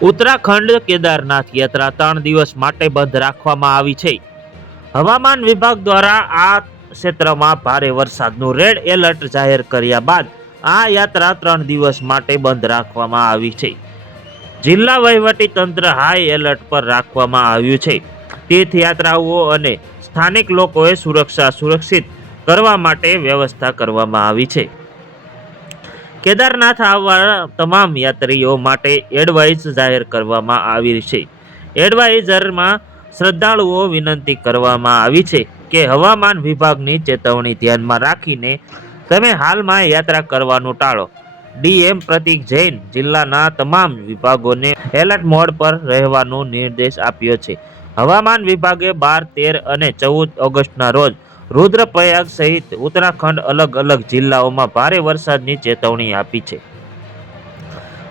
ઉત્તરાખંડ કેદારનાથ યાત્રા 3 દિવસ માટે બંધ રાખવામાં આવી છે। હવામાન વિભાગ દ્વારા આ ક્ષેત્રમાં ભારે વરસાદનું રેડ એલર્ટ જાહેર કર્યા બાદ આ યાત્રા 3 દિવસ માટે બંધ રાખવામાં આવી છે। જિલ્લા વહીવટી તંત્ર હાઈ એલર્ટ પર રાખવામાં આવ્યું છે। તીર્થયાત્રાઓ અને સ્થાનિક લોકોએ સુરક્ષિત કરવા માટે વ્યવસ્થા કરવામાં આવી છે। કેદારનાથ આવનાર તમામ યાત્રીઓ માટે એડવાઇસ જાહેર કરવામાં આવી છે। એડવાઇઝરમાં શ્રદ્ધાળુઓ વિનંતી કરવામાં આવી છે કે હવામાન વિભાગની ચેતવણી ધ્યાનમાં રાખીને તમે હાલમાં યાત્રા કરવાનું ટાળો। ડીએમ પ્રતીક જૈન જિલ્લાના તમામ વિભાગોને એલર્ટ મોડ પર રહેવાનો નિર્દેશ આપ્યો છે। હવામાન વિભાગે 12, 13 અને 14 ઓગસ્ટના રોજ રુદ્રપ્રયાગ સહિત ઉત્તરાખંડ અલગ અલગ જિલ્લાઓમાં ભારે વરસાદની ચેતવણી આપી છે।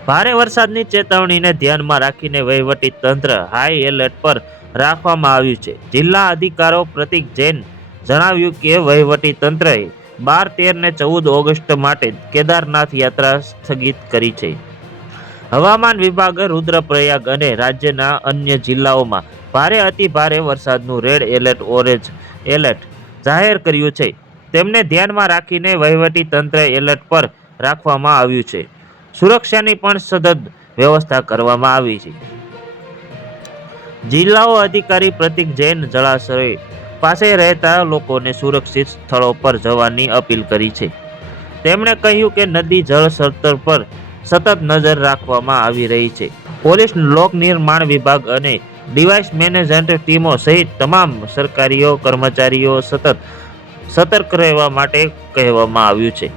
ભારે વરસાદની ચેતવણીને ધ્યાનમાં રાખીને વહીવટી તંત્ર હાઈ એલર્ટ પર રાખવામાં આવ્યું છે। જિલ્લા અધિકારી પ્રતીક જૈન જણાવ્યું કે વહીવટી તંત્રએ 12, 13 ને 14 ઓગસ્ટ માટે કેદારનાથ યાત્રા સ્થગિત કરી છે। હવામાન વિભાગે રુદ્રપ્રયાગ અને રાજ્યના અન્ય જિલ્લાઓમાં ભારે અતિ ભારે વરસાદનું રેડ એલર્ટ ઓરેન્જ એલર્ટ જાહેર કર્યું છે। તેમને ધ્યાનમાં રાખીને વહીવટી તંત્ર એલર્ટ પર રાખવામાં આવ્યું છે। સુરક્ષાની પણ સતત વ્યવસ્થા કરવામાં આવી છે। જિલ્લાઓ અધિકારી પ્રતીક જૈન જળાશય પાસે રહેતા લોકોને સુરક્ષિત સ્થળો પર જવાની અપીલ કરી છે। તેમણે કહ્યું કે નદી જળ સ્તર પર સતત નજર રાખવામાં આવી રહી છે। પોલીસ, લોક નિર્માણ વિભાગ અને ડિવાઇસ મેનેજમેન્ટ ટીમો સહિત તમામ સરકારી કર્મચારીઓ સતર્ક રહેવા માટે કહેવામાં આવ્યું છે।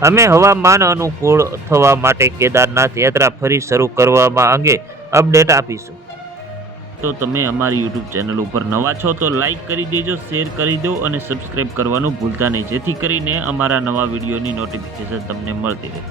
અમે હવામાન અનુકૂળ થવા માટે કેદારનાથ યાત્રા ફરી શરૂ કરવા અંગે અપડેટ આપીશું। તો તમે અમારી યુટ્યુબ ચેનલ ઉપર નવા છો તો લાઈક કરી દેજો, શેર કરી દો અને સબસ્ક્રાઇબ કરવાનું ભૂલતા નહીં, જેથી કરીને અમારા નવા વિડીયોની નોટિફિકેશન તમને મળતી રહે।